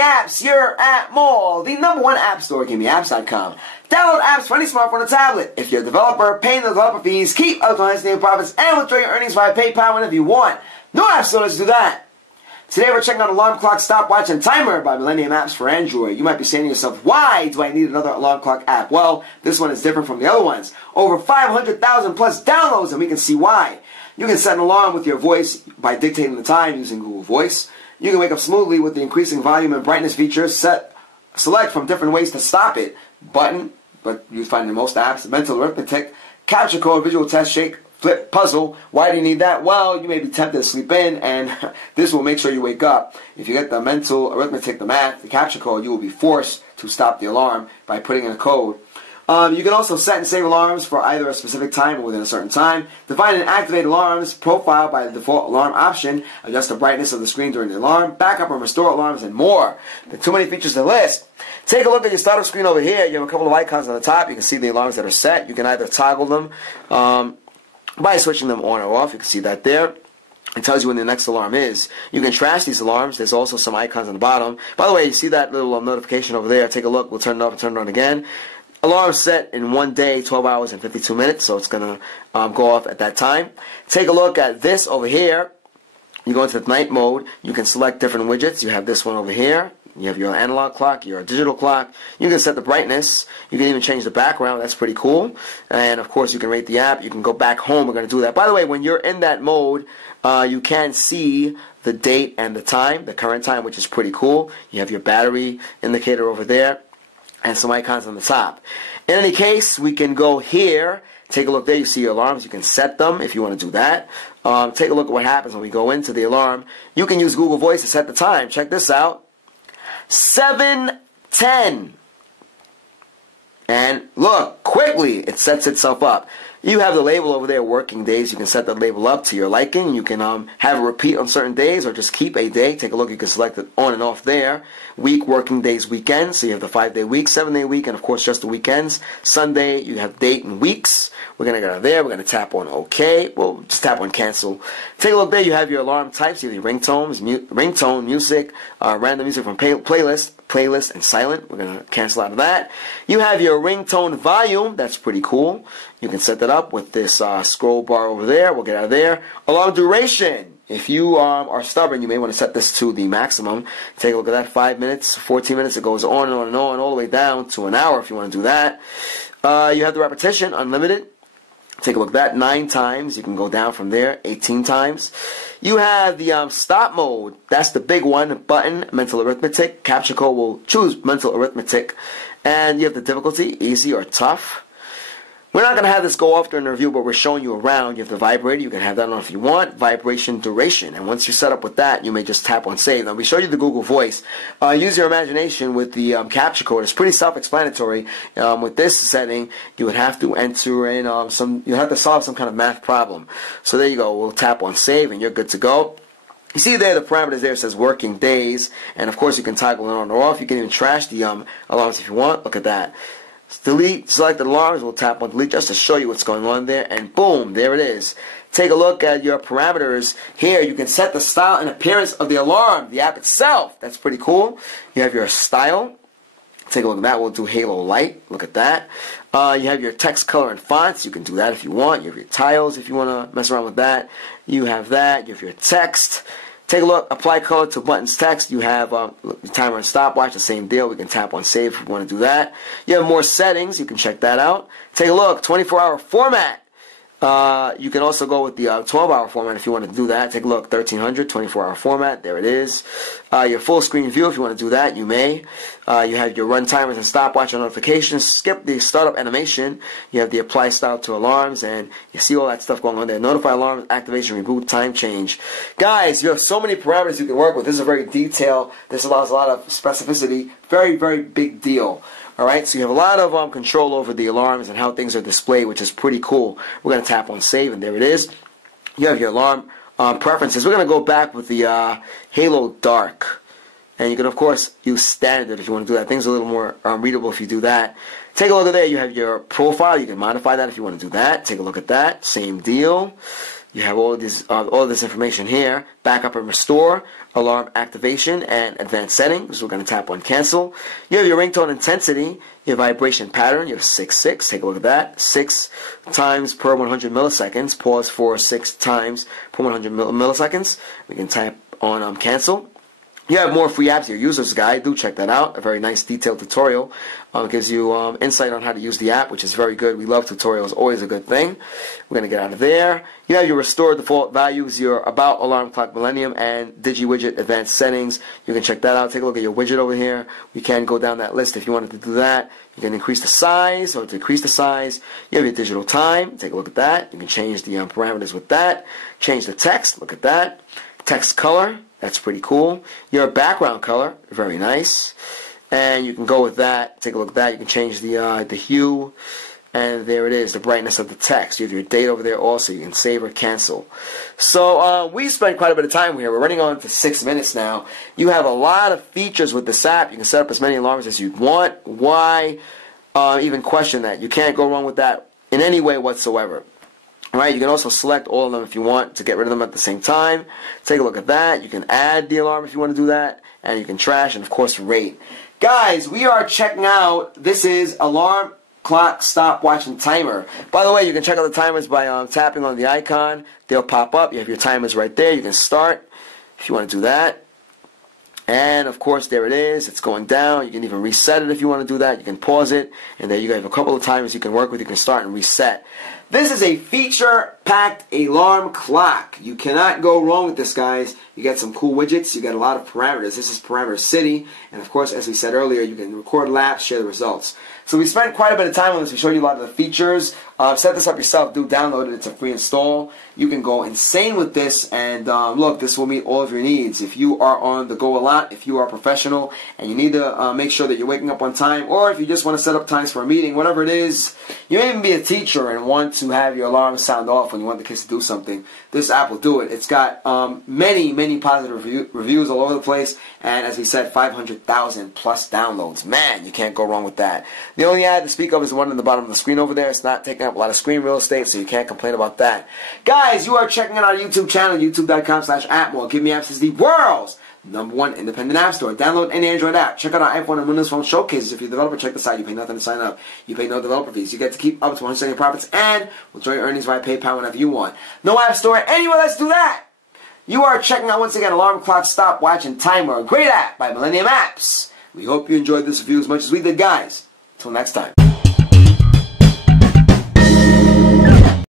apps, you're at Mall, the #1 app store, GameApps.com. Download apps for any smartphone or tablet. If you're a developer, pay the developer fees, keep up to estimated profits, and withdraw your earnings via PayPal whenever you want. No app stores do that. Today we're checking out Alarm Clock, Stopwatch, and Timer by Millennium Apps for Android. You might be saying to yourself, why do I need another alarm clock app? Well, this one is different from the other ones. Over 500,000 plus downloads, and we can see why. You can set an alarm with your voice by dictating the time using Google Voice. You can wake up smoothly with the increasing volume and brightness features. Select from different ways to stop it. Button, but you find in most apps. Mental arithmetic, capture code, visual test, shake, flip, puzzle. Why do you need that? Well, you may be tempted to sleep in, and this will make sure you wake up. If you get the mental arithmetic, the math, the capture code, you will be forced to stop the alarm by putting in a code. You can also set and save alarms for either a specific time or within a certain time. Define and activate alarms profile by the default alarm option. Adjust the brightness of the screen during the alarm. Backup and restore alarms and more. There are too many features to list. Take a look at your startup screen over here. You have a couple of icons on the top. You can see the alarms that are set. You can either toggle them by switching them on or off. You can see that there. It tells you when the next alarm is. You can trash these alarms. There's also some icons on the bottom. By the way, you see that little notification over there. Take a look. We'll turn it off and turn it on again. Alarm set in 1 day, 12 hours and 52 minutes, so it's going to go off at that time. Take a look at this over here. You go into the night mode. You can select different widgets. You have this one over here. You have your analog clock, your digital clock. You can set the brightness. You can even change the background. That's pretty cool. And, of course, you can rate the app. You can go back home. We're going to do that. By the way, when you're in that mode, you can see the date and the time, the current time, which is pretty cool. You have your battery indicator over there and some icons on the top. In any case, we can go here. Take a look there. You see your alarms. You can set them if you want to do that. Take a look at what happens when we go into the alarm. You can use Google Voice to set the time. Check this out. 7:10. And look, quickly it sets itself up. You have the label over there, working days. You can set the label up to your liking. You can have it repeat on certain days or just keep a day. Take a look. You can select it on and off there. Week, working days, weekends. So you have the 5-day week, 7-day week, and of course just the weekends. Sunday, you have date and weeks. We're going to go there. We're going to tap on OK. Well, just tap on cancel. Take a look there. You have your alarm types. You have your ringtones, ringtone, music, random music from playlist, and silent. We're going to cancel out of that. You have your ringtone volume. That's pretty cool. You can set that up with this scroll bar over there. We'll get out of there. Alarm duration. If you are stubborn, you may want to set this to the maximum. Take a look at that. 5 minutes, 14 minutes. It goes on and on and on, all the way down to an hour if you want to do that. You have the repetition, unlimited. Take a look at that. 9 times. You can go down from there. 18 times. You have the stop mode. That's the big one. Button, mental arithmetic. Capture code will choose mental arithmetic. And you have the difficulty, easy or tough. We're not going to have this go off during the review, but we're showing you around. You have the vibrator. You can have that on if you want. Vibration duration. And once you're set up with that, you may just tap on save. Now, we show you the Google Voice. Use your imagination with the capture code. It's pretty self-explanatory. With this setting, you would have to enter in you have to solve some kind of math problem. So there you go. We'll tap on save, and you're good to go. You see there the parameters there. It says working days. And, of course, you can toggle it on or off. You can even trash the alarms if you want. Look at that. Delete selected alarms. We'll tap on delete just to show you what's going on there, and boom, there it is. Take a look at your parameters here. You can set the style and appearance of the alarm, the app itself. That's pretty cool. You have your style. Take a look at that. We'll do halo light. Look at that. You have your text, color, and fonts. You can do that if you want. You have your tiles if you want to mess around with that. You have that. You have your text. Take a look. Apply color to buttons text. You have timer and stopwatch. The same deal. We can tap on save if we want to do that. You have more settings. You can check that out. Take a look. 24-hour format. You can also go with the 12-hour format if you want to do that. Take a look. 1300, 24-hour format. There it is. Your full screen view, if you want to do that, you may. You have your run timers and stopwatch and notifications. Skip the startup animation. You have the apply style to alarms, and you see all that stuff going on there. Notify alarms, activation, reboot, time change. Guys, you have so many parameters you can work with. This is a very detailed. This allows a lot of specificity. Very, very big deal. Alright, so you have a lot of control over the alarms and how things are displayed, which is pretty cool. We're going to tap on save, and there it is. You have your alarm preferences. We're going to go back with the Halo Dark. And you can, of course, use standard if you want to do that. Things are a little more readable if you do that. Take a look at there. You have your profile. You can modify that if you want to do that. Take a look at that. Same deal. You have all this information here: backup and restore, alarm activation, and advanced settings. We're going to tap on cancel. You have your ringtone intensity, your vibration pattern. You have 6.6. Take a look at that. 6 times per 100 milliseconds. Pause for 6 times per 100 milliseconds. We can tap on cancel. You have more free apps, your user's guide. Do check that out. A very nice detailed tutorial. Gives you insight on how to use the app, which is very good. We love tutorials. Always a good thing. We're going to get out of there. You have your restore default values, your about, alarm clock, millennium, and DigiWidget advanced settings. You can check that out. Take a look at your widget over here. We can go down that list if you wanted to do that. You can increase the size or decrease the size. You have your digital time. Take a look at that. You can change the parameters with that. Change the text. Look at that. Text color. That's pretty cool. Your background color, very nice. And you can go with that. Take a look at that. You can change the hue. And there it is, the brightness of the text. You have your date over there also. You can save or cancel. So we spent quite a bit of time here. We're running on to 6 minutes now. You have a lot of features with this app. You can set up as many alarms as you want. Why even question that? You can't go wrong with that in any way whatsoever. Alright, you can also select all of them if you want to get rid of them at the same time. Take a look at that. You can add the alarm if you want to do that. And you can trash and, of course, rate. Guys, we are checking out, this is alarm, clock, stopwatch, and timer. By the way, you can check out the timers by tapping on the icon. They'll pop up. You have your timers right there. You can start if you want to do that. And, of course, there it is. It's going down. You can even reset it if you want to do that. You can pause it. And there you go. You have a couple of timers you can work with. You can start and reset. This is a feature-packed alarm clock. You cannot go wrong with this, guys. You get some cool widgets. You get a lot of parameters. This is Parameter City. And, of course, as we said earlier, you can record laps, share the results. So we spent quite a bit of time on this. We showed you a lot of the features. Set this up yourself. Do download it. It's a free install. You can go insane with this. And, look, this will meet all of your needs. If you are on the go a lot, if you are a professional, and you need to make sure that you're waking up on time, or if you just want to set up times for a meeting, whatever it is, you may even be a teacher and want to have your alarm sound off when you want the kids to do something, this app will do it. It's got many positive reviews all over the place, and as we said, 500,000 plus downloads. Man, you can't go wrong with that. The only ad to speak of is the one on the bottom of the screen over there. It's not taking up a lot of screen real estate, so you can't complain about that. Guys, you are checking out our YouTube channel, youtube.com/appmore. Give Me Apps is the world's #1 independent app store. Download any Android app. Check out our iPhone and Windows Phone showcases. If you're a developer, check this out. You pay nothing to sign up. You pay no developer fees. You get to keep up to 100% of your profits and withdraw your earnings via PayPal whenever you want. No app store anywhere. Let's do that. You are checking out, once again, Alarm Clock, Stopwatch, and Timer. A great app by Millennium Apps. We hope you enjoyed this review as much as we did, guys. Until next time.